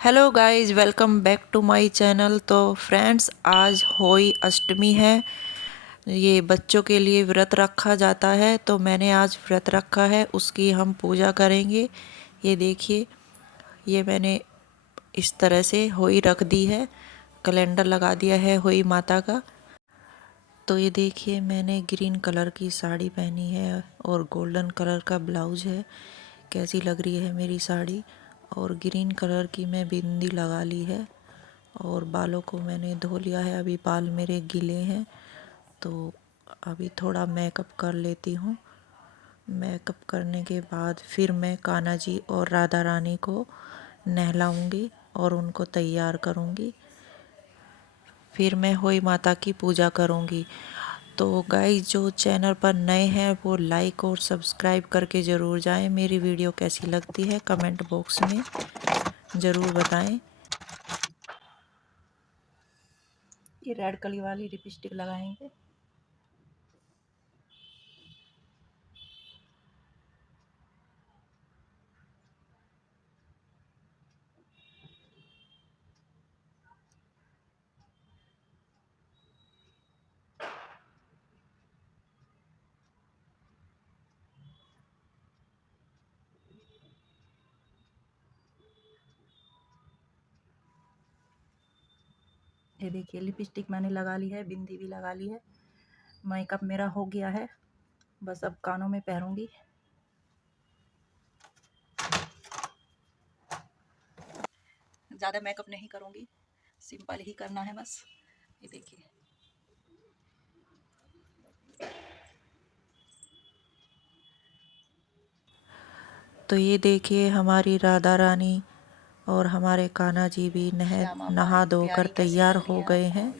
Hello guys, welcome back to my channel. तो friends, आज होली अष्टमी है। ये बच्चों के लिए व्रत रखा जाता है, तो मैंने आज व्रत रखा है, उसकी हम पूजा करेंगे। ये देखिए, ये मैंने इस तरह से होली रख दी है, कैलेंडर लगा दिया है होली माता का। तो ये देखिए, मैंने ग्रीन कलर की साड़ी पहनी है और गोल्डन कलर का ब्लाउज है। कैसी लग रही है मेरी साड़ी। और ग्रीन कलर की मैं बिंदी लगा ली है और बालों को मैंने धो लिया है। अभी बाल मेरे गीले हैं, तो अभी थोड़ा मेकअप कर लेती हूँ। मेकअप करने के बाद फिर मैं कान्हा जी और राधा रानी को नहलाऊंगी और उनको तैयार करूंगी। फिर मैं होई माता की पूजा करूंगी। तो गाइस, जो चैनल पर नए हैं वो लाइक और सब्सक्राइब करके ज़रूर जाएं। मेरी वीडियो कैसी लगती है कमेंट बॉक्स में ज़रूर बताएं। ये रेड कलर वाली लिपस्टिक लगाएंगे। ये देखिए, लिपस्टिक मैंने लगा ली है, बिंदी भी लगा ली है, मेकअप मेरा हो गया है। बस अब कानों में पहनूंगी। ज़्यादा मेकअप नहीं करूंगी, सिंपल ही करना है बस। ये देखिए, तो ये देखिए, हमारी राधा रानी और हमारे कान्हा जी भी नहा धोकर तैयार हो गए हैं।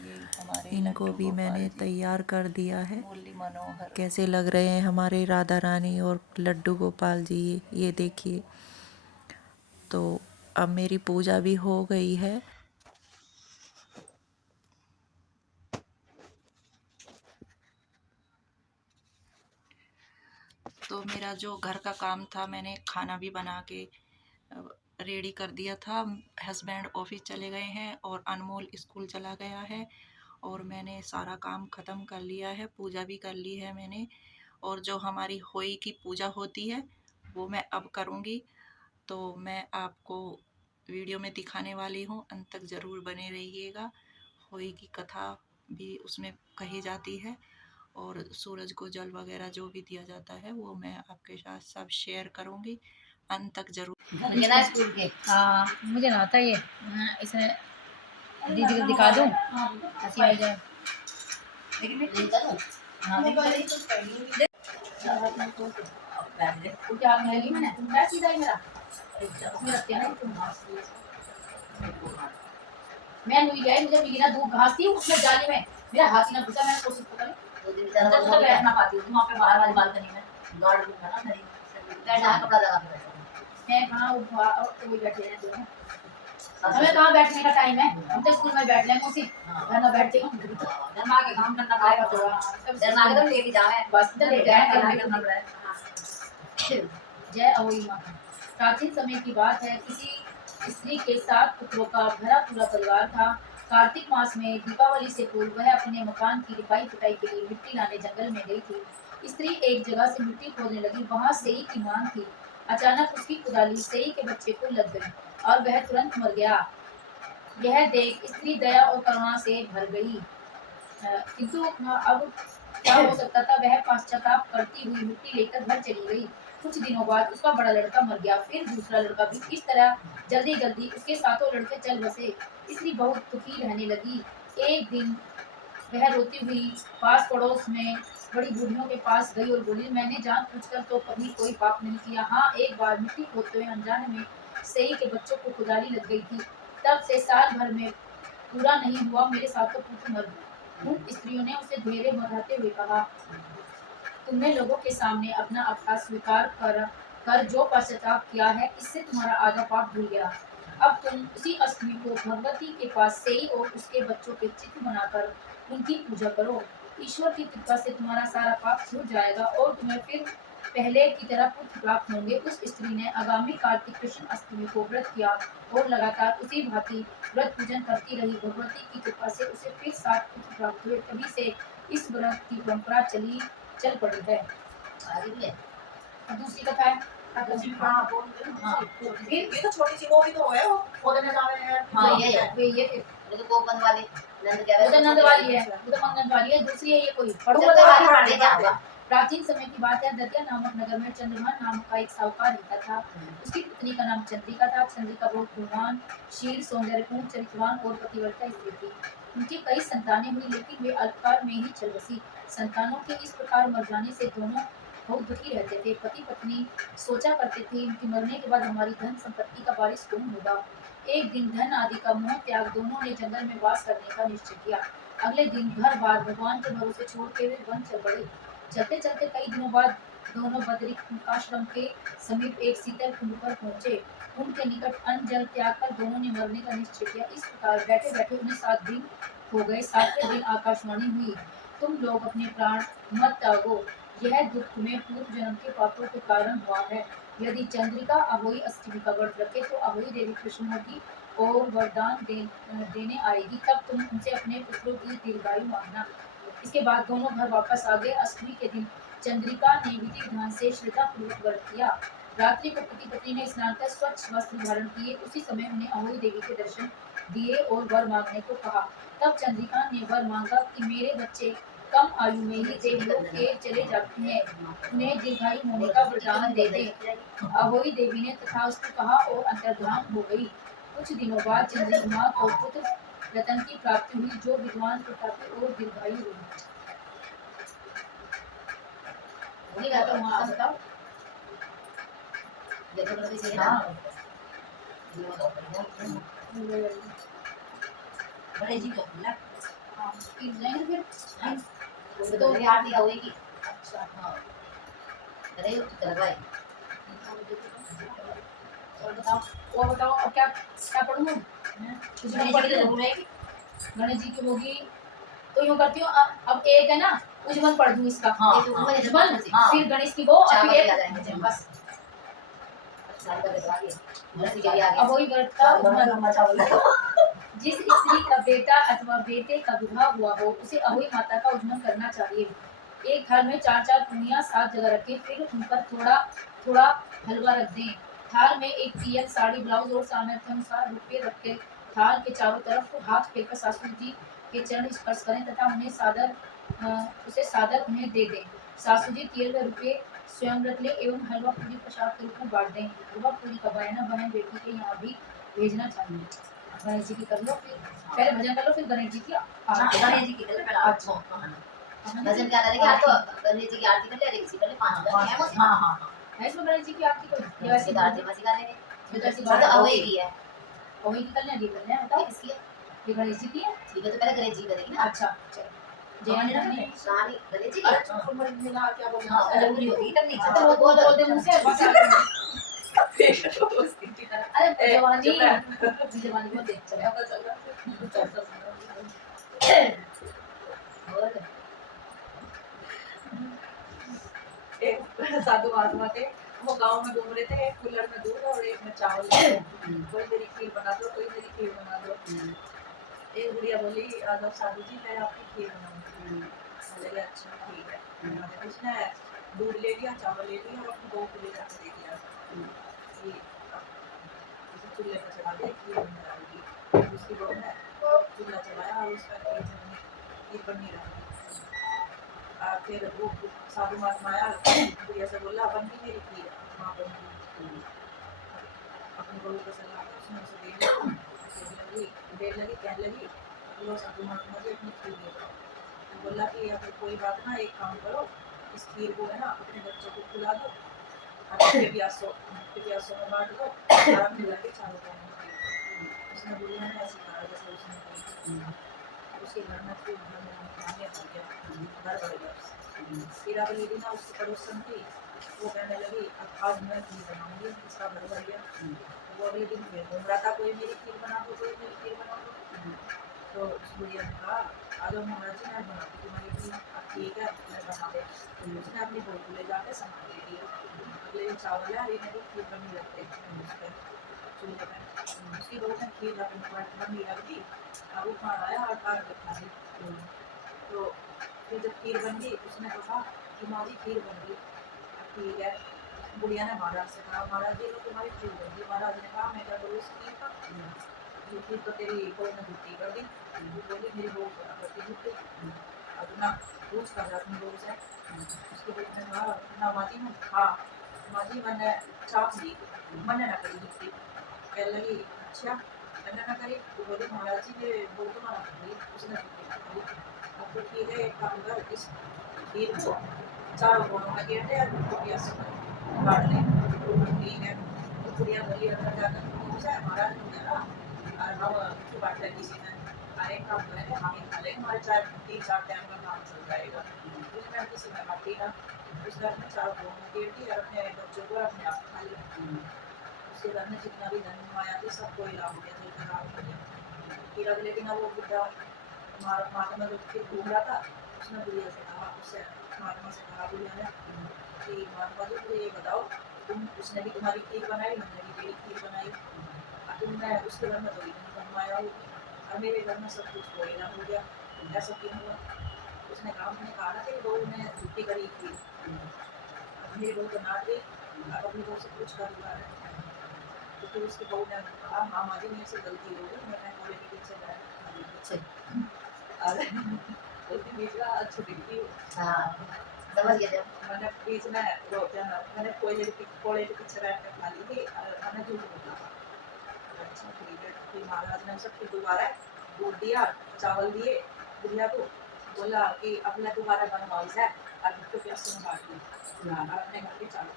इनको भी मैंने तैयार कर दिया है। कैसे लग रहे हैं हमारे राधा रानी और लड्डू गोपाल जी, ये देखिए। तो अब मेरी पूजा भी हो गई है। तो मेरा जो घर का काम था, मैंने खाना भी बना के रेडी कर दिया था। हस्बैंड ऑफिस चले गए हैं और अनमोल स्कूल चला गया है और मैंने सारा काम ख़त्म कर लिया है, पूजा भी कर ली है मैंने। और जो हमारी होली की पूजा होती है वो मैं अब करूँगी, तो मैं आपको वीडियो में दिखाने वाली हूँ। अंत तक ज़रूर बने रहिएगा। होली की कथा भी उसमें कही जाती है और सूरज को जल वगैरह जो भी दिया जाता है वो मैं आपके साथ सब शेयर करूँगी। अंत तक ज़रूर। मुझे ना स्कूल के, हाँ मुझे ना आता ये। इसे दीदी को दिखा दूँ, हंसी आ जाए। हाँ क्या मैंने सीधा ही मेरा उसमें रखते हैं ना। मैं नुई गई, मुझे मिली ना धूप घास थी उसमें जाली में, मेरा हाथ ही ना घुसा। मैंने कोशिश तो करी, दो दिन अंदर तो बैठ ना पाती हूँ वहाँ पे बाहर वाली बालकनी में। गार्ड रूम है ना मेरी, बैठ जहाँ कपड़ा लगा के बैठा मैं। हाँ वो वही बैठे हैं दोनों। हमें कहाँ बैठने का टाइम है, हम तो स्कूल में बैठ लेंगे उसी घर में बैठते हूँ। घर में आके काम करना पड़ेगा, तो घर में आके तो लेके जाए बस, तो ले जाए करना पड़ेगा। जय अवई माँ। प्राचीन समय की बात है, किसी स्त्री के 7 पुत्रों का भरा पूरा परिवार था। कार्तिक मास में दीपावली से पूर्व वह अपने मकान की लिपाई पुताई के लिए मिट्टी लाने जंगल में गई थी। स्त्री एक जगह से मिट्टी खोदने लगी, वहां सेई की मांग थी। अचानक उसकी कुदाली सेई के बच्चे को लग गई और वह तुरंत मर गया। यह देख स्त्री दया और करुणा से भर गई, किंतु अब क्या हो सकता था। वह पश्चाताप करती हुई मिट्टी लेकर घर चली गई। कुछ दिनों बाद उसका बड़ा लड़का मर गया, फिर दूसरा लड़का भी। इस तरह जल्दी जल्दी उसके सातों लड़के चल बसे। स्त्री बहुत दुखी रहने लगी। एक दिन वह रोती हुई पास पड़ोस में बड़ी बूढ़ियों के पास गई और बोली, मैंने जान पूछकर तो कभी कोई पाप नहीं किया। हाँ, एक बार मिट्टी खोदते हुए अनजाने में सही के बच्चों को कुदाली लग गई थी। तब से साल भर में पूरा नहीं हुआ मेरे सातों पुत्र मर गए। उन स्त्रियों ने उसे धैर्य बढ़ाते हुए कहा, तुमने लोगों के सामने अपना अपराध स्वीकार कर जो पश्चाताप किया है, इससे तुम्हारा आधा पाप धुल गया। अब तुम उसी अष्टमी को भगवती के पास सेई और उसके बच्चों के चित्र बनाकर उनकी पूजा करो। ईश्वर की कृपा से तुम्हारा सारा पाप छूट जाएगा और तुम्हें फिर पहले की तरह पुत्र प्राप्त होंगे। उस स्त्री ने आगामी कार्तिक कृष्ण अष्टमी को व्रत किया और लगातार उसी भांति व्रत पूजन करती रही। भगवती की कृपा से उसे फिर 7 पुत्र प्राप्त हुए। तभी से इस व्रत की परंपरा चल पड़ी है। आगे भी है। और दूसरी कथा है। हाँ, बोल दे ना। हाँ, फिर ये तो छोटी सी वो भी तो है, वो खोदने जावे हैं। हाँ, ये फिर लेकिन वो बंद वाली नंद क्या वो तो नंद वाली है, वो तो मंगन वाली है। दूसरी है ये कोई पढ़ो तो आगे क्या होगा। प्राचीन समय की बात है। दतिया नामक नगर में चंद्रमान नाम का एक साहूकार रहता था। उसकी पत्नी का नाम चंद्रिका था। चंद्रिका बहुत गुणवान, शील, सौंदर्यपूर्ण, चरित्रवान और पतिव्रता स्त्री थी। उनकी कई संतानें हुई, लेकिन वे अल्पकाल में ही चल बसी। संतानों के इस प्रकार मर जाने से दोनों बहुत दुखी रहते थे। पति पत्नी सोचा करते थे, इनके मरने के बाद हमारी धन संपत्ति का वारिस कौन होगा। एक दिन धन आदि का मोह त्याग दोनों ने जंगल में वास करने का निश्चय किया। अगले दिन घर बार भगवान के भरोसे छोड़ के वे वन चल पड़े। चलते चलते कई दिनों बाद दोनों बद्रिकाश्रम के समीप एक शीतल कुंड पर पहुंचे। कुंड के निकट अन्न जल त्याग कर दोनों ने मरने का निश्चय किया। इस प्रकार बैठे बैठे उन्हें 7 दिन हो गए। 7वें दिन आकाशवाणी हुई, तुम लोग अपने प्राण मत त्यागो, यह दुख तुम्हें पूर्व जन्म के पापों के कारण हुआ है। यदि चंद्रिका अहोई अष्टमी का व्रत रखे तो अहोई देवी प्रसन्न होगी और वरदान देने आएगी। तब तुम उनसे अपने पुत्रों की दीर्घायु मांगना। इसके बाद दोनों घर वापस आ गए। अष्टमी के दिन चंद्रिका ने विधि विधान से श्रद्धा पूर्वक व्रत किया। रात्रि को पति पत्नी ने स्नान कर स्वच्छ वस्त्र धारण किए। उसी समय उन्हें अहोई देवी के दर्शन दिए और वर मांगने को कहा। तब चंद्रिका ने वर मांगा कि मेरे बच्चे कम आयु में ही देवलोक के चले जाते हैं, उन्हें दीर्घायु होने का वरदान दे दे। अहोई देवी ने तथास्तु कहा और अंतर्धान हो गई। कुछ दिनों बाद चंद्रिका को पुत्र रतन की प्राप्ति हुई, जो विद्वान, प्रतापी और दीर्घायु हुई। बताओ। गणेश जी को मिला। हाँ, फिर तो आरती होगी। अच्छा, हाँ, अरे करवाए। और बताओ अब क्या क्या पढ़ूं मैं? कुछ नहीं पढ़ रही। गणेश जी की होगी तो यूं करती हूँ। अब एक है ना, उज्जवल पढ़ दूं इसका। हाँ, उज्जवल, हाँ। फिर गणेश की वो और चावल फिर भी आ जाएंगे। एक बस। अब अब वही व्रत का उज्जवल। जिस स्त्री का बेटा अथवा बेटे का विवाह हुआ हो, उसे अहोई माता का उज्जवल करना चाहिए। एक थाल में 4-4 पूनियां 7 जगह रखें, फिर उन पर थोड़ा थोड़ा हलवा रख दें। थाल में एक पियल, साड़ी, ब्लाउज और सामर्थ्य अनुसार रुपये रख के थाल के चारों तरफ हाथ फेरकर सासू जी के चरण स्पर्श करें तथा उसे सादर उन्हें दे दें। सासू जी तेल व रुपये स्वयं रख ले एवं हलवा पूरी प्रसाद के रूप में बांट दें। हलवा पूरी का बयाना बहन बेटी के यहाँ भी भेजना चाहिए। गणेश जी की कर लो, फिर पहले भजन कर लो, फिर गणेश जी की आरती। गणेश जी की कर ले पहले। अच्छा, भजन क्या करेंगे आप? तो गणेश जी की आरती कर ले, एक सी कर ले, 5 कर। हाँ हाँ हाँ, है इसमें गणेश जी की आरती कोई ये वैसे आरती बस कर लेंगे। ये कैसी तो बात है? अवे की है। वही की करने, ये करने हैं, बताओ। ये किसकी है? ये गणेश जी की है। ठीक है, तो पहले गणेश जी करेगी ना। अच्छा, चलो। जय रानी सारी गणेश जी की। अरे चुप मिला क्या बोलना हाँ, जरूरी होगी करनी। अच्छा, वो बोल दे मुंह से बस। अरे जवानी जवानी को देख चलो। और एक साधु महात्मा थे, वो गांव में घूम रहे थे। एक कूलर में दूध और एक में चावल। कोई मेरी खीर बना दो, कोई मेरी खीर बना दो। एक बुढ़िया बोली, आदो साधु जी मैं आपकी खीर बनाऊंगी। बोले अच्छा ठीक है। उसने दूध ले लिया, चावल ले लिया और अपनी बहू को ले जाकर दे दिया कि इसे चूल्हे पर चढ़ा दे, खीर बन जाएगी। उसकी बहू ने चूल्हा चलाया और उसका खीर बन नहीं रहा। फिर वो साधु महात्मा आया, बुढ़िया से बोला बन गई मेरी खीर। माँ बन गई। अपनी बहू को सलाह उसने उसे दे दिया। देर लगी कहने लगी, लो साधु महात्मा जी अपनी खीर दे दो। तो बोला कि अब कोई बात ना, एक काम करो, इस खीर को है ना अपने बच्चों को खिला दो, प्यासों में बांट दो, आराम मिला के चारों को। उसने बुढ़िया ने ऐसे कहा जैसे उसने कही। उसके घर में खूब घर बढ़ गया। फिर अगले दिन उसकी पड़ोसन थी, वो कहने लगी अब आज मैं खीर बनाऊंगी, इसका घर बढ़ गया। वो अगले दिन फिर घूम रहा था, कोई मेरी खीर बना दो, कोई मेरी खीर बना दो। तो तो उस बुढ़िया ने कहा आ जाओ महाराज जी मैं बनाती तुम्हारी खीर। अब ठीक है मैं बना दे। उसने अपनी बहू को ले जाकर सामान दे दिया। अगले दिन चावल है अभी मेरी खीर बनने लगते उस पर चूल्हे पर। उसकी बहू ने खीर बननी लग दी। अब वो खाना आया और काट के खा ली। तो फिर जब खीर बन गई उसने कहा कि माँ जी खीर बन गई। ठीक है। बुढ़िया ने महाराज से कहा महाराज जी तो तुम्हारी खीर बन गई। महाराज ने कहा मैं क्या करूँ इस खीर का। खीर तो तेरी बहू ने झूठी कर दी। वो बोली मेरी बहू क्या करती झूठी। अब ना पूछ कर अपनी बहू से। उसके बहू ने कहा ना माँ जी मैं हाँ माँ जी मैंने चाप दी मैंने ना करी झूठी। कहने लगी अच्छा मैंने ना करी। तो बोली महाराज जी मेरे बहू तो मना कर दी उसने झूठी कर दी। अब तो ठीक है एक काम कर इस खीर को चारों कोनों में घेर दे और कुटिया से काट दे। ठीक है। तो कुटिया बोली अंदर जाकर पूछा महाराज ने कहा और हम बांट किसी ने अरे काम करेंगे हम ही खा लेंगे हमारे 3-4 टाइम का काम चल जाएगा। उसमें किसी ने बांटी ना उस घर में चारों कोनों में घेर दी और अपने बच्चों को अपने आप खा लिया। उसके घर में जितना भी धन आया था सब कोई लाभ हो गया जल खराब हो गया। फिर अगले दिन वो बुढ़ा महात्मा जो फिर घूम रहा था उसने बुढ़िया से कहा उससे महात्मा से कहा बुढ़िया ने कि महात्मा जी मुझे ये बताओ तुम उसने भी तुम्हारी खीर बनाई मैंने भी तेरी खीर बनाई तुमने उसके घर में तो इतनी बनवाया होगी और मेरे घर में सब कुछ कोयला हो गया ऐसा क्यों हुआ। उसने कहा मैंने कहा ना तेरी बहू ने झूठी करी थी मेरी बहू तो नाट गई अब अपनी बहू से कुछ कर हुआ है। तो फिर उसकी बहू ने कहा हाँ माँ जी मेरे से गलती हो गई मैंने कोयले के पीछे गया और उसके बीच में छुट्टी थी। हाँ समझ गया जब मैंने बीच में मैंने कोयले के पीछे बैठ कर खा ली थी और मैंने झूठ बोला। अच्छा ठीक है। फिर महाराज ने उसे फिर दोबारा दूध दिया चावल दिए बुढ़िया को बोला कि अपने दोबारा बनवाओ इसे और तो प्यास से बांट दी अपने घर के चावल।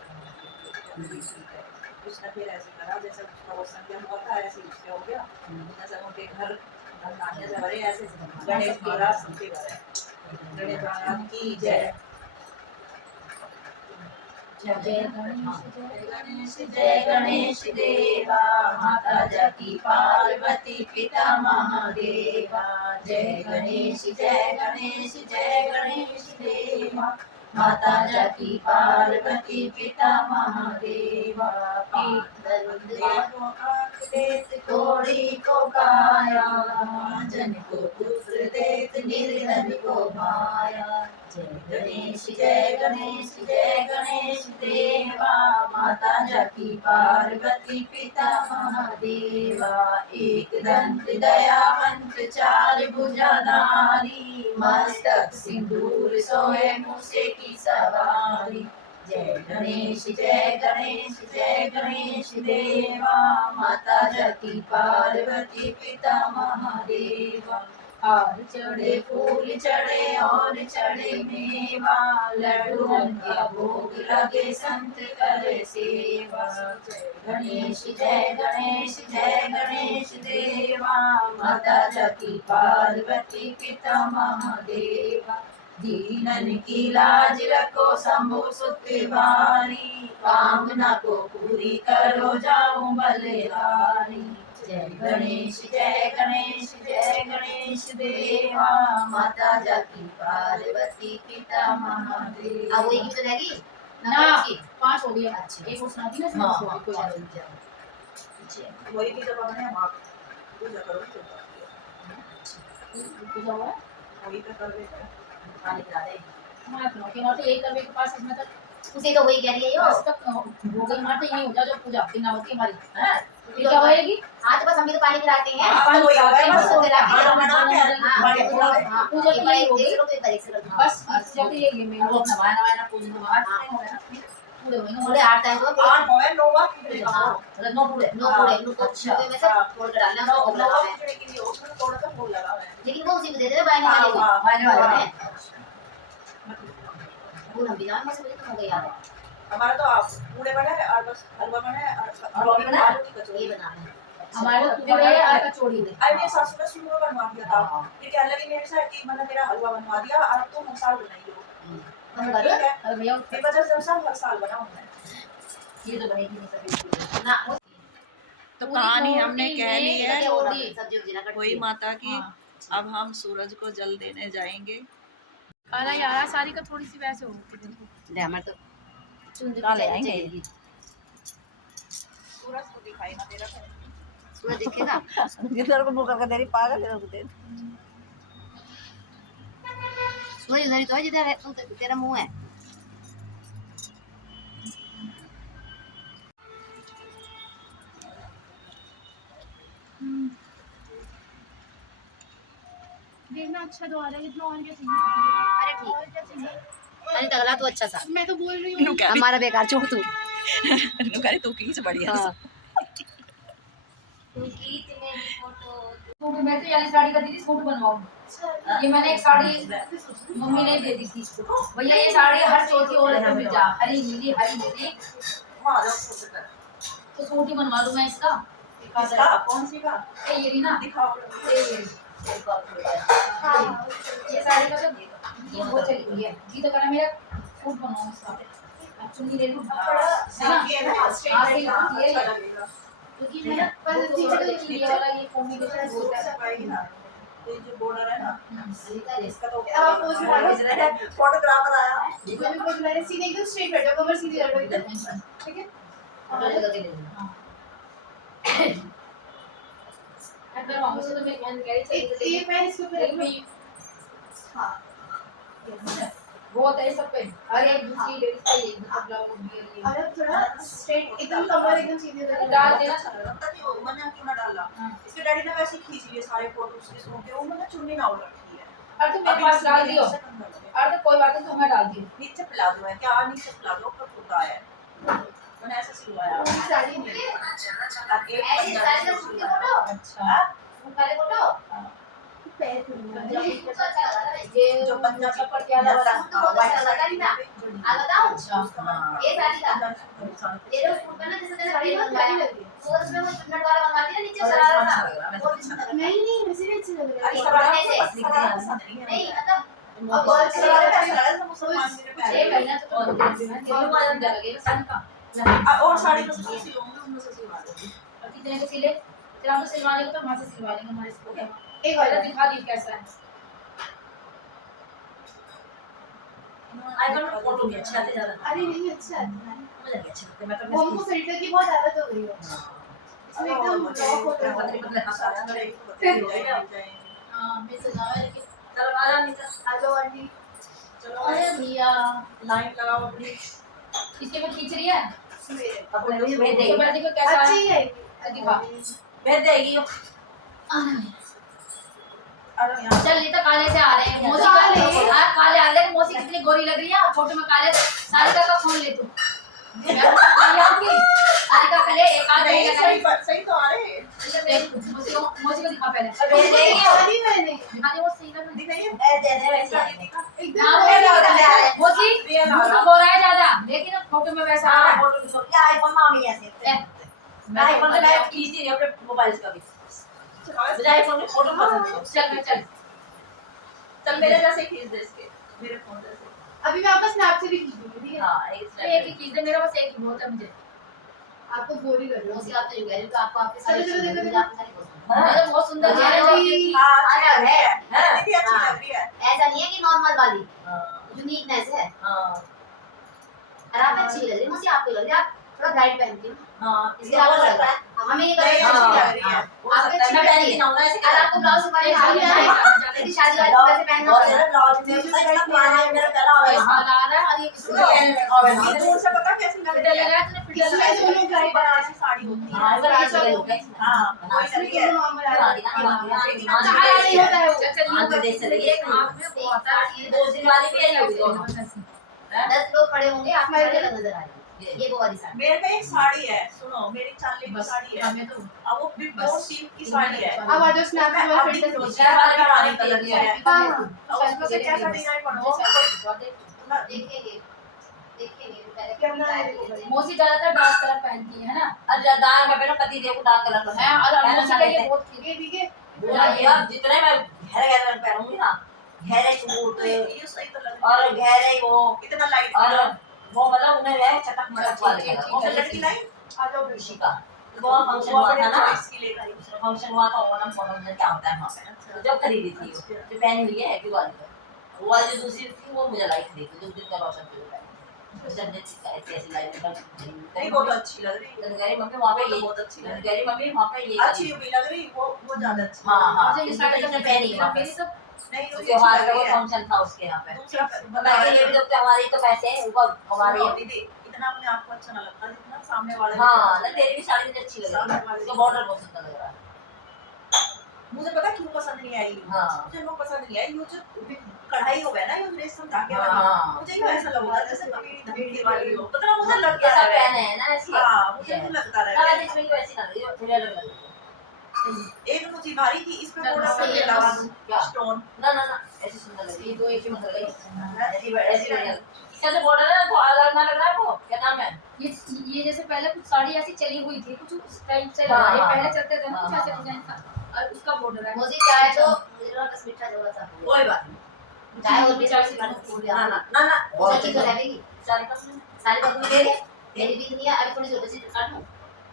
उसने फिर ऐसे करा जैसे उसका वो संज्ञा हुआ था ऐसे उससे हो गया जैसे उनके घर धनधान्य से भरे ऐसे गणेश महाराज सबके भरे। गणेश महाराज की जय। जय गणेश देवा माता जकी पार्वती पिता महादेवा। जय गणेश देवा माता जकी पार्वती पिता महादेवा। कोड़ी को काया जन को पुत्र देत निर्धन को माया। जय गणेश देवा माता जकी पार्वती पिता महादेवा। एक दंत दयावंत चार भुजाधारी मस्तक सिंदूर सोए मूसे की सवारी। जय गणेश देवा माता जकी पार्वती पिता महादेवा। हार चढ़े फूल चढ़े और चढ़े मेवा लड्डुओं का भोग लगे संत करे सेवा। जय गणेश देवा माता जकी पार्वती पिता महादेवा। दीनन की लाज रखो शंभु सुतवारी कामना को पूरी करो जाऊं बलिहारी। जय गणेश देवा माता जकी पार्वती पिता महादेव। अब वही गीत रहेगी ना 5 हो गया। अच्छा एक और सुनाती ना हाँ इसमें कोई हाँ बात नहीं। वही भी जब हमने माँ पूजा करो पूजा हुआ है वही तो कर देते हैं। पानी पिला दे हमारे के माते एक करवे के पास इसमें तक उसी तो वही कह रही है यो बस तक हो गई माते यही हो जा जो पूजा बिना होती हमारी हां फिर क्या होएगी। आज बस हम भी तो पानी पिलाते हैं पानी पिलाते हैं, बस बस तेरा खाना बना के पानी पिलाते हैं। हां पूजा ये तो बड़े यही होगी देख लो तो एक तरीके से लो बस जब ये मेरे वो नवाया ना पूजा तो आज नहीं होगा ना पूरे होंगे पूरे 8 टाइम को आठ होए 9 बार खिचड़ी हां खाओ। मतलब नो पूरे नो को अच्छा, में से तोड़ के डालना नौ उसको लगाना है। खिचड़ी के लिए उसमें थोड़ा सा फूल लगा है। लेकिन वो उसी को दे दे बायने वाले को हाँ, बायने वाले हाँ। ने वो हम भी जान मत मुझे तो हो गई याद हमारा तो आप पूरे बने और बस हलवा बने और बना? आलू की ये कचौड़ी। बनाना है हमारे तो पूरे आटा छोड़ी दे अरे मेरे सासू ने शुरू में बनवा दिया था फिर कहने लगी मेरे से कि मैंने तेरा हलवा बनवा दिया और अब तुम हर साल बनाइयो। बन कर ठीक है अरे भैया फिर वजह से सब हर साल बनाऊं मैं। ये तो बनेगी नहीं सभी ना तो कहानी हमने कह ली है सब्जी उब्जी ना कोई माता की हाँ। अब हम सूरज को जल देने जाएंगे। अरे यार साड़ी का थोड़ी सी वैसे होती देखो। ले हमारे तो चुन कहाँ ले आएंगे? सूरज को दिखाई ना तेरा सूरज दिखेगा। जिधर को मुंह करके तेरी पागल है दे। सूरज उधर ही तो है जिधर है तेरा मुंह है। देखना अच्छा तो आ रहा है इतना और क्या अरे चाहिए? ठीक और क्या चाहिए? अरे तगड़ा तो अच्छा सा। मैं तो बोल रही हूँ हमारा बेकार छोड़ तू। नुकारी तू खींच बढ़िया हाँ। सूट मैं तो वाली साड़ी का दीदी सूट बनवाऊं। ये मैंने एक साड़ी मम्मी ने दे दी थी। भैया ये साड़ी हर चौथी औरत में मिल जा हरी नीली तो सूट ही बनवा लूं मैं इसका। कौन सी का ये रही ना दिखाओ। ये साड़ी का तो ये बहुत चली हुई है। जी तो करा मेरा सूट बनवाऊं इसका। अब चुन्नी ले लूं क्योंकि मेरा पर ये वाला ये कॉम्बिनेशन बहुत अच्छा ये जो बॉर्डर है ना इसका तो आप उस फोटोग्राफर आया। मैं भी बोल मैंने सीधे एकदम स्ट्रेट बैठो कमर सीधी रखो एकदम ठीक है। अगर वहां से तो मैं बंद करी चाहिए ये मैं इसके ऊपर हां बहुत है सब पे हर एक दूसरी लेडीज का ये ब्लाउज भी है। अरे थोड़ा स्ट्रेट एकदम कमर एकदम सीधे डाल देना वो मैंने क्यों ना डाला। इसके डैडी ने वैसे खींच लिए सारे फोटो उसके सूट के वो मैंने चुन्नी ना रखी है। अरे तो मेरे पास डाल दियो। अरे तो कोई बात नहीं तो मैं डाल दियो। नीचे फैला दो है क्या नीचे फैला दो ऊपर होता है मैंने ऐसे सिलवाया। साड़ी में ऐसी साड़ी का सूट के फोटो। अच्छा सूट वाले फोटो। ये जो पंजाबी सब पर क्या लगा आ बताऊं ये साड़ी का ये लोग सूट का ना जैसे तेरे साड़ी बनवाया तो उसमें वो चुन्नट वाला बनवाती है नीचे शरारा सा। नहीं वैसे भी अच्छी लग रही है। नहीं मतलब अब और ये कहना तो दोनों वाला लगेगा सन का और साड़ी में से सिलवाऊंगी उनमें से सिलवा दूंगी। और कितने के सिले तेरा तो सिलवाने को तो वहां से सिलवा लेंगे हमारे स्कूल में। एक वाला दिखा दी कैसा है। आईफोन में फोटो भी अच्छे आते ज्यादा। अरे नहीं अच्छा है मुझे भी अच्छे लगते मैं तो वो हमको फिल्टर की बहुत आदत हो गई है इसमें एकदम रॉ फोटो पतले पतले हाथ हां मैं सजावा लेके चलो आ जा नीचे आ जाओ आंटी। चलो अरे भैया लाइन लगाओ अपनी। इसके में खींच रही है अपने भी भेज तो देगी देखो कैसा अच्छी है दिखा भेज देगी। अरे यहाँ चल ये तो काले से आ रहे हैं मौसी काले आ रहे हैं। मौसी कितनी गोरी लग रही है फोटो में काले सारिका का फोन ले तू सारिका का ले एक आध नहीं लगा सही तो आ रहे हैं। देख मौसी को दिखा पहले भेज देगी मैंने दिखा दे वो सीधा में दिखाइए दे दे वैसे एकदम मौसी उसको बोल रहा है ज्यादा लेकिन फोटो में वैसा आ रहा है। फोटो खींचो क्या आईफोन में आ गई ऐसे मैं आईफोन से मैं खींचती नहीं अपने मोबाइल से कभी मुझे आईफोन में फोटो पसंद है। चल चल मेरे जैसे खींच दे इसके मेरे फोन जैसे। अभी मैं आपका स्नैप से भी खींच दूंगी ठीक है। हां एक ही खींच दे मेरा बस एक ही बहुत है मुझे आपको गोरी कर लो। मोसी आप तो कह रहे हो आपको आपके सारे चलो, चलो, मुझे आपके सारे पसंद है। मुझे बहुत सुंदर हाँ, है जी। हाँ अलग है दीदी अच्छी लग रही है। ऐसा नहीं है कि नॉर्मल वाली हाँ यूनिकनेस है। हाँ और आप अच्छी लग रही है मुझे आपको लग रही है आप थोड़ा ब्राइट पहनती हो हाँ इसलिए आपको लगता है हमें ये नहीं, लगता अच्छी है लग रही है। आपके अच्छी मैं पहनती पहनती ना होना ऐसे और आपको ब्लाउज सिलवाने शादी शादी वाली को वैसे पहनना और होता मेरा है। ब्लाउज में इतना पुराना है मेरा पहला और वाला। आ रहा है और ये ये दूर से पता कैसी लग फिल्टर रही है। लगा तूने फिल्टर इसमें लगा दोनों ब्राइट बनारसी साड़ी होती है। हां इधर ऐसे लोग हैं हाँ वही लग रही है। नहीं होता है वो आंध्र प्रदेश से लगी है आँख में वो आता है दो दिन वाली भी यही होगी दोनों 10 लोग खड़े होंगे आपको अलग नजर आएगा ये वो वाली साड़ी मेरे पे एक साड़ी है सुनो मेरी चांदी की बस साड़ी है हमें तो अब वो बिल्कुल सिल्क की साड़ी है। अब आ जाओ स्नैप मैं में अभी फिल्टर रोज़गार वाली रानी कलर की है। हां अब उसमें से कैसा डिजाइन बनवाओ देखेंगे देखेंगे पहले क्या बना है मौसी ज्यादातर डार्क कलर पहनती है ना अरे दार में पहनो पति देखो डार्क कलर का है और मौसी का ये बहुत ठीक है पूरा ये जितने मैं गहरे गहरे रंग पहनूंगी ना गहरे सूट ये सही तो लग और गहरे वो इतना लाइट और वो मतलब उन्हें है चटक मटक वाले वो लड़की लाई आ जाओ ऋषि का वो फंक्शन हुआ था ना, चॉइस की लेकर आई। फंक्शन हुआ था ओनम फोनम में, क्या होता है वहाँ पे, तो जब खरीदी थी वो, जो पहनी हुई है हैप्पी वाली पे, वो वाली जो दूसरी थी वो मुझे लाई खरीदी, जो दिन का रोशन पे जो पहनी थी, जब ऐसी लाई नहीं वो तो अच्छी लग रही है, गई मम्मी वहाँ पे वो तो ये, बहुत अच्छी लग रही गई मम्मी वहाँ पे ये अच्छी भी लग रही, वो ज्यादा अच्छी हाँ हाँ, मुझे ये साड़ी इसने पहनी है वहाँ पे, मेरी तो नहीं वो त्योहार का अच्छी वो लग रही है। फंक्शन था उसके यहाँ पे, दूसरा तो मैं कही ये भी तो हमारे तो पैसे हैं ऊपर हमारे, सुनो दीदी, इतना अपने आप को अच्छा ना लगता जितना सामने वाले को हाँ अच्छा ना तेरी भी साड़ी मुझे अच्छी लग रही है, उसका बॉर्डर बहुत सुंदर लग रहा है, मुझे पता क्यों पसंद नहीं आई, हाँ मुझे वो पसंद नहीं आई, वो जो कढ़ाई हो गया ना, ये रेशम धागे हाँ, वाली, हाँ। मुझे क्यों ऐसा लग रहा है जैसे कभी धमकी वाली हो, पता ना मुझे लगता ऐसा है, पहने है ना ऐसी, हाँ मुझे नहीं लगता ना है। वैसे इसमें कोई ऐसी ना लगी, थोड़ी अलग लग रही है, एक मुझे भारी थी, इस पे बॉर्डर सही करके है, लगा बस। दूं क्या? स्टोन, ना ना ना ऐसी सुंदर लग रही ये दो एक ही सुंदर लग रही मतलब ऐसी ऐसी बढ़िया, इसका जो बॉर्डर है ना तो अलग ना लग रहा है, वो क्या नाम है, ये जैसे पहले कुछ साड़ी ऐसी चली हुई थी, कुछ उस टाइप से हाँ, लगा, ये हाँ, पहले हाँ। चलते थे ना कुछ हाँ, ऐसे हाँ। डिजाइन था, और उसका बॉर्डर है। मुझे चाहे तो मुझे थोड़ा बस मीठा जरूर था, कोई बात नहीं, चाहे वो मुझे चाहे चाहे से फूल ना ना ना ना ना ना सच्ची तो रहेगी सारी पसंद सारी पसंद ले ले मेरी भी नहीं है, अभी थोड़ी छोटी सी काट लूं,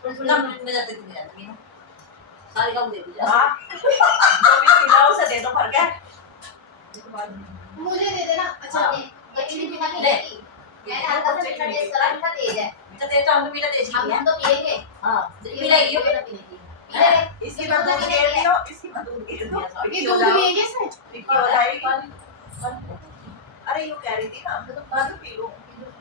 थोड़ी थोड़ी मिनट में जाते नहीं जाती ना, सारी कम दे दीजिए हाँ जो भी खिलाओ उसे दे दो भर के, मुझे दे देना। अच्छा हाँ। ये चीनी बिना नहीं ले। लेगी, मैंने हल्का सा मीठा टेस्ट करा, मीठा तेज है, मीठा तेज तो हम तो मीठा तेज ही है, हम तो पिएंगे। हां पिलाएगी हो पीने की इसकी मैं दूध घेर दियो, इसकी मैं दूध घेर दिया, ये फिक्की दूध हो जाओ, भी है इसमें? फिक्की हो जाएगी, अरे यूँ कह रही थी ना, मैं तो बाद में पी लूँ,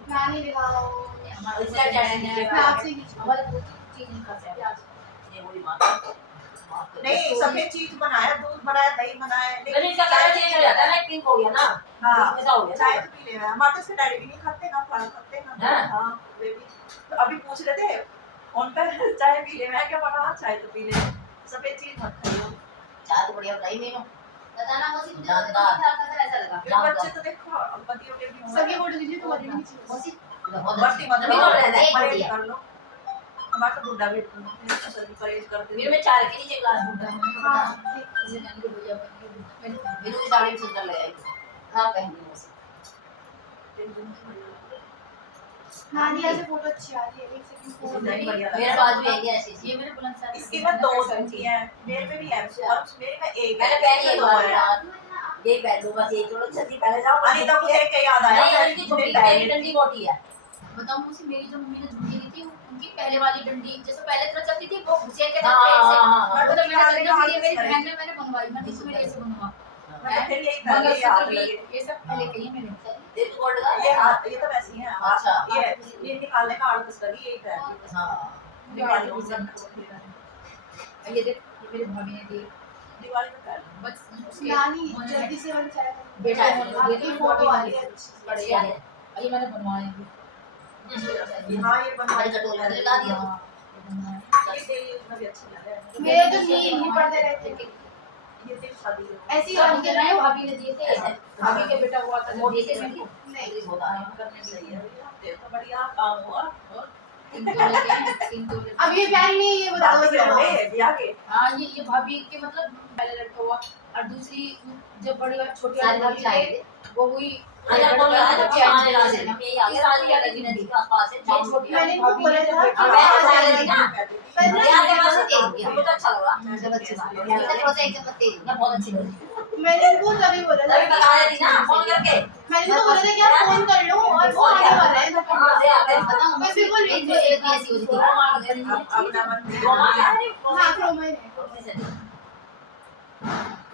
मैं नहीं दिखाऊं हमारा इसका चैनल है मैं आपसे ही हमारे दो चीज नहीं खाते प्याज, ये वही बात नहीं सफेद चीज बनाया, दूध बनाया, दही बनाया, लेकिन इसका कलर चेंज हो जाता है ना, पिंक हो गया ना, हाँ ऐसा हो गया चाय तो पी ले रहा है, हमारे तो इसके डैडी भी नहीं खाते ना, फल खाते ना, हाँ। हाँ वे भी, तो अभी पूछ रहे थे फोन पर चाय पी ले, मैं क्या बना चाय तो पी ले, सफेद चीज मत खाइयो, चाय तो बढ़िया बनाई मैंने, बताना मौसी मुझे जानदार। ऐसा लगा। फिर बच्चे तो देखो पतियों के भी सभी फोटो दीजिए तो बड़ी नीचे मौसी बस्ती मत अभी और रहना है, परहेज बढ़िया। कर लो, हमारा तो बुढ़ा भी असल में परहेज करते मेरे में चाय के नीचे ग्लास बूढ़ा बूढ़ा है। हाँ इसे मैंने को भैया मेरे को साड़ी भी सुंदर लगाई हां पहनी मौसी नानी ऐसे फोटो अच्छी आ रही है, एक सेकंड फोटो डिजाइन बढ़िया मेरे पास भी है ऐसी ये मेरे बुलंद साहब इसकी मैं दो चमची है, मेरे में भी है, और मेरे में एक मैंने है, पहनी एक दो बार है। यार ये पहन लो बस, ये थोड़ा जल्दी पहले जाओ, अनीता को देख के याद आया, नहीं इनकी छोटी मेरी डंडी मोटी है, बताऊं मुझे, मेरी जो मम्मी ने झुमकी दी थी उनकी पहले वाली डंडी जैसे पहले तरह चलती थी वो घुसे के हाँ, तरफ ऐसे हाँ, हाँ, वो तो मैंने हाँ, चलना मेरी हाँ, बहन ने मैंने बनवाई, मैं तो मेरे ऐसे बनवा मैं तो फिर यही पहन के याद लगे, ये सब पहले कही मैंने। ये तो गोल्ड का ये हाथ ये तो वैसी है, अच्छा। ये निकालने का आर्टिस्ट लगी यही पहन के, हां दिवाली को सब ये देख ये मेरी भाभी ने दी दिवाली में पहन लो। बस नानी जल्दी से बन चाहे बेटा ये की फोटो आ रही है बढ़िया है ये मैंने बनवाया है। हाँ ये बनवा हमारे कटोरी में लगा दिया ये डेली यूज में भी अच्छी लग रहा है, मेरे तो नहीं पड़ते रहते थे ये सिर्फ शादी में। ऐसी हम के रहे भाभी ने दिए थे भाभी के बेटा हुआ था मोटी मोटी से से बड़ी नहीं बहुत आ करने सही है, ये तो बढ़िया काम हुआ, और तीन तो अब ये प्यारी नहीं है, ये बता दादी दो के होंगे ब्याह के, हाँ ये भाभी के मतलब पहले लड़का हुआ और दूसरी जब बड़ी वाली छोटी सारी वाली भाभी चाहिए वो हुई अगर कोई आ जाए तो आने लगा से ये आगे सारी अलग ही नदी के आसपास है ये छोटी वाली मैंने भाभी ने बोला जब था बेटी हाँ, हुआ मैं था यहाँ के पास से तेज किया मुझे अच्छा लगा जब अच्छी बात है। ये थोड़ा सा एक चम्मच तेज ना बहुत अच्छी लगी मैंने इनको तभी बोला था तभी बता रही थी ना फोन करके मैंने तो बोला था कि आप फोन कर लो और वो आने वाला है हाँ से आते बताऊं मैं बिल्कुल एक जो एक ऐसी होती थी अपना मन हाँ क्रोमा है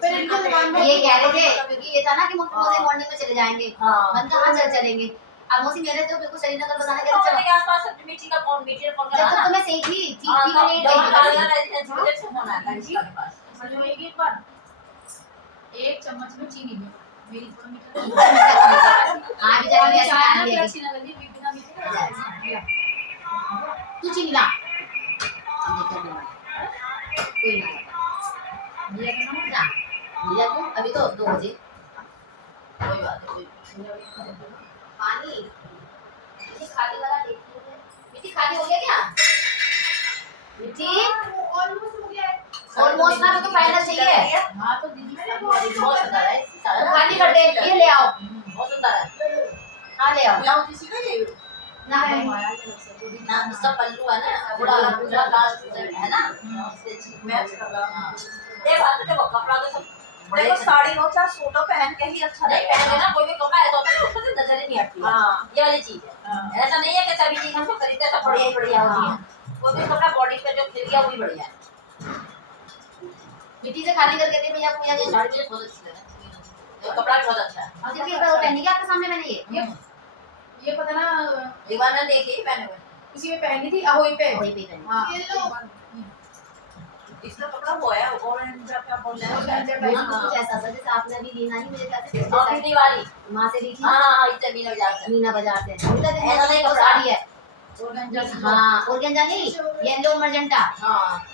फिर इनको दुकान में ये कह रहे थे क्योंकि ये था ना कि मौसी मॉर्निंग में चले जाएंगे मन कहाँ चलेंगे अब मौसी मेरे तो बिल्कुल श्रीनगर बताना क्या चलो के आसपास मिर्ची का फोन जब तक तो मैं सही थी ठीक हाँ, थी मैं लेट जब गई डालना रेजिडेंस मुझे से फोन आया इसके पास समझोएगी एक बार एक चम्मच में चीनी भी मेरी थोड़ा मीठा हाँ बेचारी ऐसे चाय आ ना रही फिर है अच्छी ना लगी बिना मीठे का तू चीनी ला हम देख कर कोई ना दिया था ना ना लिया तू अभी तो 2 बजे कोई बात नहीं पानी मिट्टी खाली वाला देखिए मिट्टी खाली हो गया क्या मिट्टी ऑलमोस्ट हो गया है ऑलमोस्ट ना तो फाइनल चाहिए हाँ तो दीदी बहुत सुंदर है सारा खाली कर दे ये ले आओ बहुत सुंदर है हाँ ले आओ ब्लाउज इसी का ये ना है ना उसका पल्लू है ना थोड़ा थोड़ा कास्ट है ना इससे मैच कर रहा हाँ ये बात है वो कपड़ा तो सब बड़े देखो साड़ी हो चाहे सूटो पहन के ही अच्छा नहीं लगेगा। पहन ना कोई भी कपड़ा ऐसा होता है उसको से नजर ही नहीं हटती है हाँ। ये वाली चीज है हाँ। ऐसा नहीं है कि सभी चीज हमको खरीदते सब बढ़िया ही बढ़िया होती है कोई भी कपड़ा बॉडी पे जो खिल गया वो भी बढ़िया है मिट्टी से खाली करके दे भैया पूजा ये के साड़ी मुझे बहुत अच्छी लगी ये कपड़ा भी बहुत अच्छा है और जिसकी पहनी क्या आपके सामने मैंने ये पता ना एक बार मैंने देखी पहने हुए उसी में पहनी थी अहोई पे वही पे पहनी हाँ ये लो इसका कपड़ा वो है ऑरेंज क्या बोल रहे हैं हाँ, कुछ ऐसा था जैसे आपने अभी लीना ही मुझे कहते थे और पिछली वाली वहाँ से ली थी हाँ हाँ इस जमीन में जाकर मीना बाजार से मुझे तो ऐसा नहीं वो कपड़ा। साड़ी है हाँ ऑर्गेन्जा नहीं येलो मजेंटा हाँ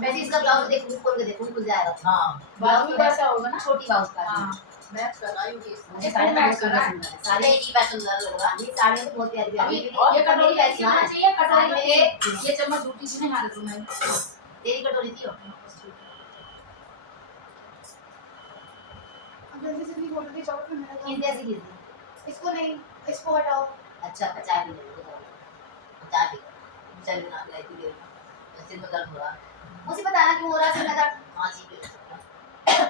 वैसे इसका ब्लाउज देखो खोल के देखो खुल जाएगा हाँ बाजू में वैसा होगा ना छोटी ब्लाउज का हाँ मैच कर रहा हूँ मुझे साड़ी में बहुत सुंदर सुंदर है साड़ी साड़ी की पैसा सुंदर लग रहा ये साड़ी तो बहुत प्यारी अभी प्यारी ये कटोरी ऐसी होना चाहिए कटोरी में साड़ी ये चम्मच झूठी सी नहीं हाथ में तेरी कटोरी थी वो जल्दी से भी बोल रही चौक में मेरा किस जैसी ली थी इसको नहीं इसको हटाओ अच्छा 50 भी ले चाय पी चल ना लाई थी ऐसे में दर्द हो रहा मुझे बताना क्यों हो रहा है सिर में दर्द हाँ जी के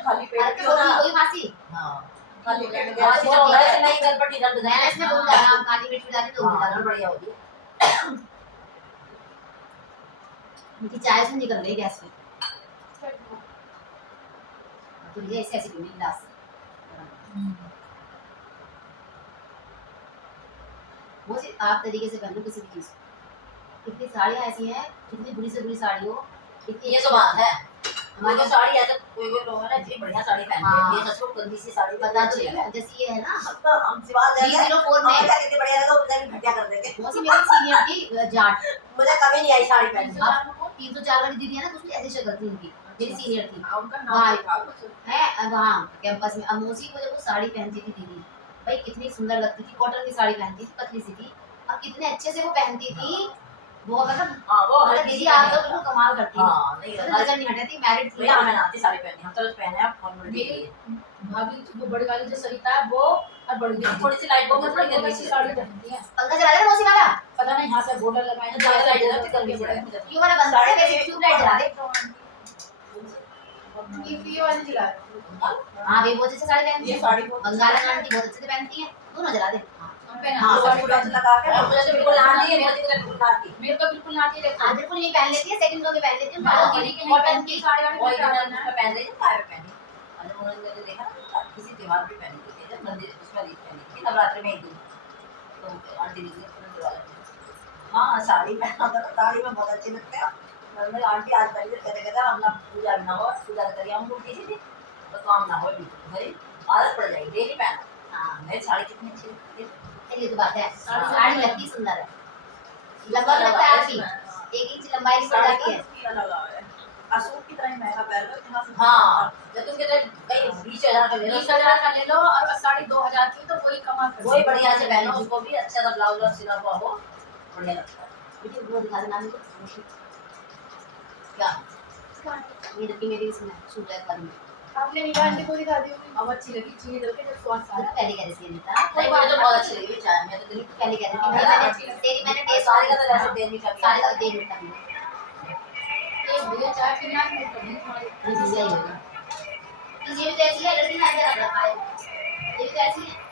खाली अरे पेट तो कोई खांसी हाँ खाली पेट हाँ जो हो रहा है नहीं गड़बड़ी दर्द मैंने इसमें बहुत डाला काली मिर्च भी डाली तो भी हाँ डाला बढ़िया होती है उनकी चाय से निकल गई गैस पे तो ये ऐसे ऐसे क्यों गिलास वो आप तरीके से पहनो किसी भी चीज को कितनी साड़ियाँ ऐसी हैं कितनी बुरी से बुरी साड़ी हो कितनी ये तो बात है हमारे हमारी साड़ी है तो कोई कोई लोग है ना इतनी बढ़िया साड़ी पहनते हैं ये सच में गंदी सी साड़ी बता अच्छी दो है जैसे ये है ना तो हम सिवा देंगे 304 में कितनी बढ़िया लगा उधर भी घटिया कर देंगे वो सी मेरी सीनियर थी जाट मुझे कभी नहीं आई साड़ी पहनने अब 304 वाली दीदी है ना कुछ ऐसी शक्ल थी उनकी मेरी सीनियर थी उनका नाम था कुछ है वहाँ कैंपस में अब मोसी को जब वो साड़ी पहनती थी दीदी भाई कितनी सुंदर लगती थी कॉटन की साड़ी पहनती थी पतली सी थी और कितने अच्छे से वो पहनती थी वो मतलब हाँ वो हर मतलब किसी दीदी का आप तो नहीं बिल्कुल होता। कमाल करती है हाँ नहीं तो होता। नजर नहीं हटती मैरिड थी भैया हमें आती साड़ी पहननी हम तो पहने हैं फॉर्मल मेरी भाभी वो बड़ी वाली जो सरिता है वो और बड़ी दीदी थोड़ी सी लाइट वो बहुत मतलब बड़ी बहुत गंदी अच्छी सी साड़ी पहनती है पंखा चला दे मौसी वाला पता नहीं यहाँ से बॉर्डर लगाए हैं ज्यादा लाइट border जलाती करके गर्मी बड़े से क्यों वाला बंद कर दे ट्यूबलाइट जला दे ये वाली जला रहे हाँ वे बहुत अच्छी साड़ी पहनती ये है साड़ी बहुत बंगाल आंटी बहुत अच्छे से पहनती है दोनों जला दे हम पहना हाँ दो सब वाली पूरा लगा के मुझे तो बिल्कुल आती है मुझे तो बिल्कुल आती है मेरे को बिल्कुल ना आती है हाँ बिल्कुल नहीं पहन लेती है सेकंड रो में पहन लेती है हाँ, बालों दीदी की के कॉटन कॉटन की की साड़ी वाली वही पहना मैंने उसमें पहन रही थी फायर पहनी और उन्होंने देखा ना किसी त्योहार पे पहनी थी जब मंदिर उसमें दी पहनी थी नवरात्रि में एक दिन तो आंटी ने हाँ साड़ी पहना था साड़ी में बहुत अच्छी लगते हैं मैंने आंटी आज पहले कहते कहते हम ना पूजा ना हो पूजा करिए हम लोग किसी थी तो काम ना हो भाई आदत पड़ जाएगी डेली पहना हाँ मेरी साड़ी कितनी अच्छी लगती है ये तो बात है हाँ। साड़ी लगती सुंदर है लंबा लगता है आपकी 1 इंच लंबाई निकल साड़ी जाती है का लगा है अशोक की तरह ही महंगा पहन लो जहाँ से हाँ जब तुम कहते कहीं 20,000 का ले लो 20,000 का ले लो और साड़ी 2,000 की तो कोई कमाल कर वही बढ़िया से पहनो उसको भी अच्छा सा ब्लाउज और सिला हुआ हो बढ़िया लगता है मुझे वो दिखा देना मुझे क्या ये देखिए मेरी इसमें सूट है पर में आपने निकाल के को दिखा दी होगी अब अच्छी लगी चीज करके जब स्वाद वो आया तो पहले कह रही थी अनीता नहीं मुझे तो बहुत अच्छी लगी चाय मैं तो दिल्ली पहले कह रही थी हाँ, मैंने अच्छी लगती तेरी मैंने टेस्ट साड़ी का तो वैसे देर भी कर साड़ी का दिया देख मिनट तक एक भैया चाय पीना है तो नहीं तुम्हारी ये चीज़ ही होगा तो ये भी तो ऐसी है लड़की ना अंदर रखा है ये भी तो ऐसी है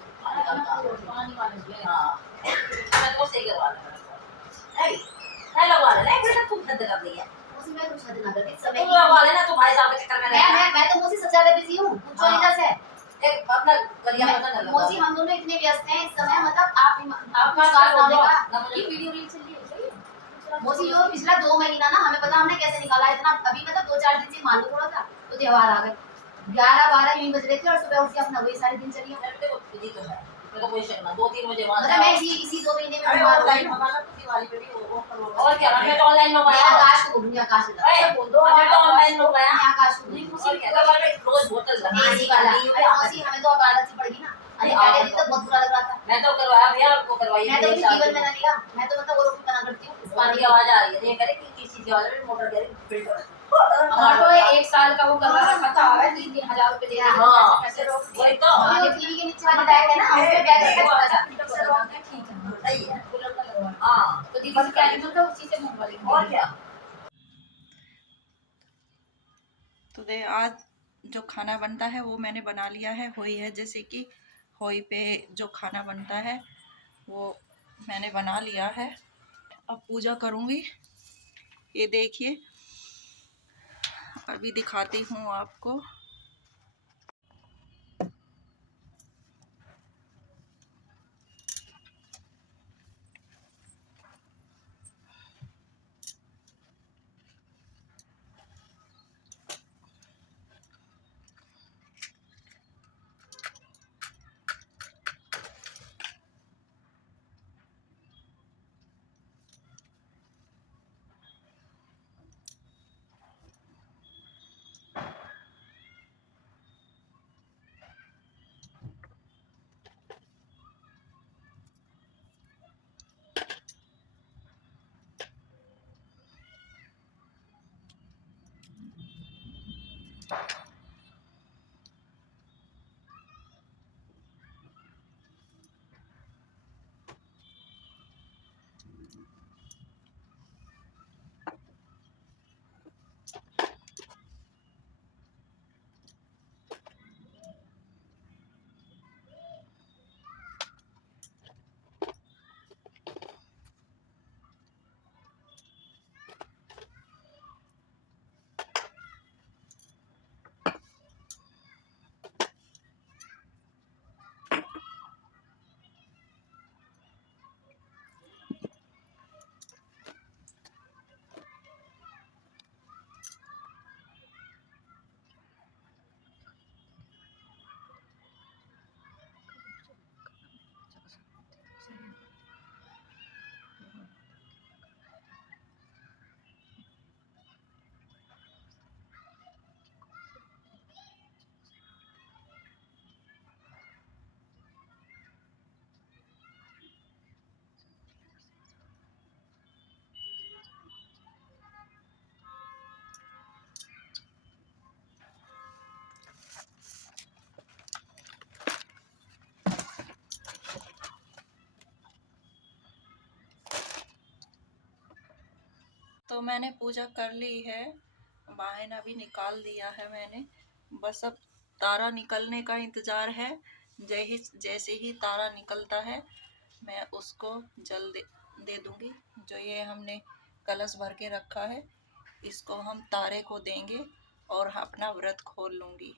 पानी वाले भैया हाँ मैं तो सही करवा लेना नहीं लगवा लेना एक मिनट तुम हद कर दी है उसी में कुछ हद ना करके समय तुम लगवा लेना तुम भाई साहब के चक्कर में मैं तो मुझसे सबसे ज्यादा बिजी हूँ पूछो हाँ। अनीता से एक अपना गलिया पता न मोसी लगा हम दोनों इतने व्यस्त हैं इस समय मतलब आपका आपका विश्वास ना होने का ना मुझे ये वीडियो रील चल रही है सही है मोसी जो पिछला 2 महीना ना हमें पता हमने कैसे निकाला इतना अभी मतलब 2-4 दिन से मालूम पड़ा था तो त्योहार आ गए 11-12 यूं बज रहे थे और सुबह उठ के अपना वही सारे दिन चली मैं देखो बिजी तो है मैं तो कोई शक ना 2-3 बजे वहां मतलब मैं इसी 2 महीने में अरे बीमार हो ऑनलाइन गई मंगाना तो दिवाली पे भी ऑफर और क्या मैं तो ऑनलाइन मैं मंगाया आकाश को बोलूंगी आकाश को ए बोल दो मैं तो ऑनलाइन मंगाया मैं आकाश को नहीं बोलूंगी कुछ क्या तो रोज बोतल लगा एसी वाला अरे मोसी हमें तो अब आदत सी पड़ गई ना अरे पहले दिन तो बहुत बुरा लग रहा था मैं तो करवाया भैया आपको करवाइए मैं तो अपनी जीवन में ना लिया मैं तो मतलब वो रोटी बना करती हूँ इस पानी पानी की आवाज आ रही है ये करे कि किसी की आवाज में मोटर कह रही फिल्टर हमारा तो 1 साल का वो कर रहा था, खर्चा आ रहा है 3-3 हजार रुपए दे रहा है। हाँ। कैसे रोक दिए? वही तो। हाँ, ये टीवी के नीचे वाली बैग है ना, उसमें बैग रखा है छोटा सा। ठीक है, सही है। कूलर का लगवा। हाँ, तो दीदी से क्या निकल था, उसी से मंगवा लेंगे। और क्या। तो दे आज जो खाना बनता है वो मैंने बना लिया है। होई है, जैसे कि होई पे जो खाना बनता है वो मैंने बना लिया है। अब पूजा करूँगी। ये देखिए, अभी दिखाती हूँ आपको। तो मैंने पूजा कर ली है, बाहना भी निकाल दिया है मैंने। बस अब तारा निकलने का इंतज़ार है। जैसे ही तारा निकलता है मैं उसको जल दे दूँगी। जो ये हमने कलश भर के रखा है, इसको हम तारे को देंगे और अपना व्रत खोल लूँगी।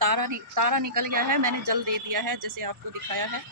तारा निकल गया है, मैंने जल दे दिया है जैसे आपको दिखाया है।